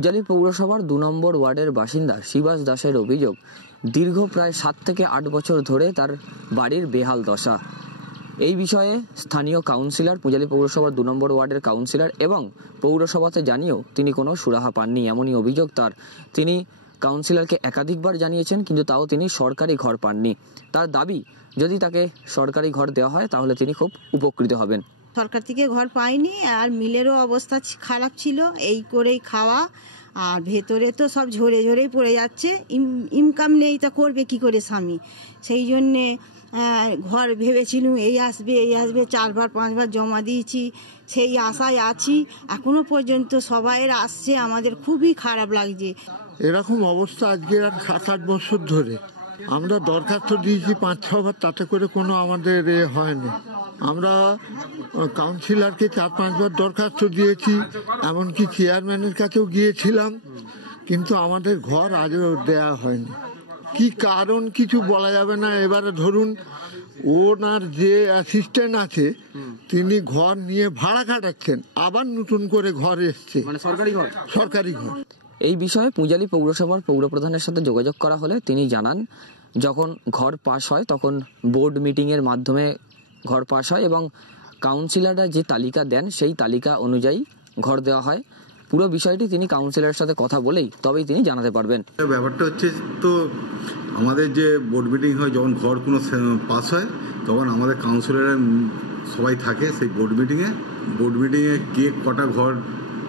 পূজালী পৌরসভার ২ নম্বর ওয়ার্ডের বাসিন্দা শিবাস দাসের অভিযোগ, দীর্ঘ প্রায় ৭ থেকে ৮ বছর ধরে তার বাড়ির বেহাল দশা। এই বিষয়ে স্থানীয় কাউন্সিলর, পূজালী পৌরসভার ২ নম্বর ওয়ার্ডের কাউন্সিলর এবং পৌরসভাতে জানিয়েও তিনি কোনো সুরাহা পাননি, এমনই অভিযোগ তার। তিনি কাউন্সিলরকে একাধিকবার জানিয়েছেন, কিন্তু তাও তিনি সরকারি ঘর পাননি। তার দাবি, যদি তাকে সরকারি ঘর দেওয়া হয় তাহলে তিনি খুব উপকৃত হবেন। সরকার থেকে ঘর পাইনি, আর মিলেরও অবস্থা খারাপ ছিল, এই করেই খাওয়া, আর ভেতরে তো সব ঝরে ঝরেই পড়ে যাচ্ছে। ইনকাম নেই, তা করবে কি করে স্বামী? সেই জন্যে ঘর ভেবেছিলাম এই আসবে ৪বার ৫বার জমা দিয়েছি, সেই আশায় আছি। এখনো পর্যন্ত সবাইয়ের আসছে, আমাদের খুবই খারাপ লাগছে। এরকম অবস্থা আজকে আর ৭-৮ বছর ধরে। আমরা দরখাস্ত দিয়েছি ৫-৬বার, তাতে করে কোনো আমাদের হয়নি। আমরা কাউন্সিলরকে ৪-৫বার দরখাস্ত দিয়েছি, এমনকি চেয়ারম্যানের কাছেও গিয়েছিলাম, কিন্তু আমাদের ঘর আজও দেয়া হয়নি। কি কারণ কিছু বলা যাবে না। এবারে ধরুন, ওনার যে অ্যাসিস্ট্যান্ট আছে তিনি ঘর নিয়ে ভাড়া খাটাচ্ছেন, আবার নতুন করে ঘর এসছে, মানে সরকারি ঘর। এই বিষয়ে পূজালী পৌরসভার পৌরপ্রধানের সাথে যোগাযোগ করা হলে তিনি জানান, যখন ঘর পাস হয় তখন বোর্ড মিটিংয়ের মাধ্যমে ঘর পাস হয় এবং কাউন্সিলররা যে তালিকা দেন সেই তালিকা অনুযায়ী ঘর দেওয়া হয়। পুরো বিষয়টি তিনি কাউন্সিলরের সাথে কথা বলেই তবেই তিনি জানাতে পারবেন। ব্যাপারটা হচ্ছে, তো আমাদের যে বোর্ড মিটিং হয়, যখন ঘর কোনো পাস হয় তখন আমাদের কাউন্সিলররা সবাই থাকে সেই বোর্ড মিটিংয়ে কে কটা ঘর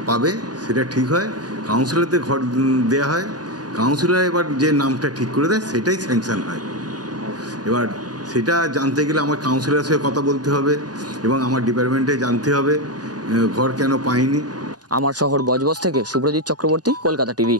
পাবে সেটা ঠিক হয়। কাউন্সিলরদের ঘর দেওয়া হয়, কাউন্সিলর এবার যে নামটা ঠিক করে দেয় সেটাই স্যাংশন হয়। এবার সেটা জানতে গেলে আমার কাউন্সিলরের সাথে কথা বলতে হবে এবং আমার ডিপার্টমেন্টে জানতে হবে ঘর কেন পাইনি। আমার শহর বজবজ থেকে সুব্রজিৎ চক্রবর্তী, কলকাতা টিভি।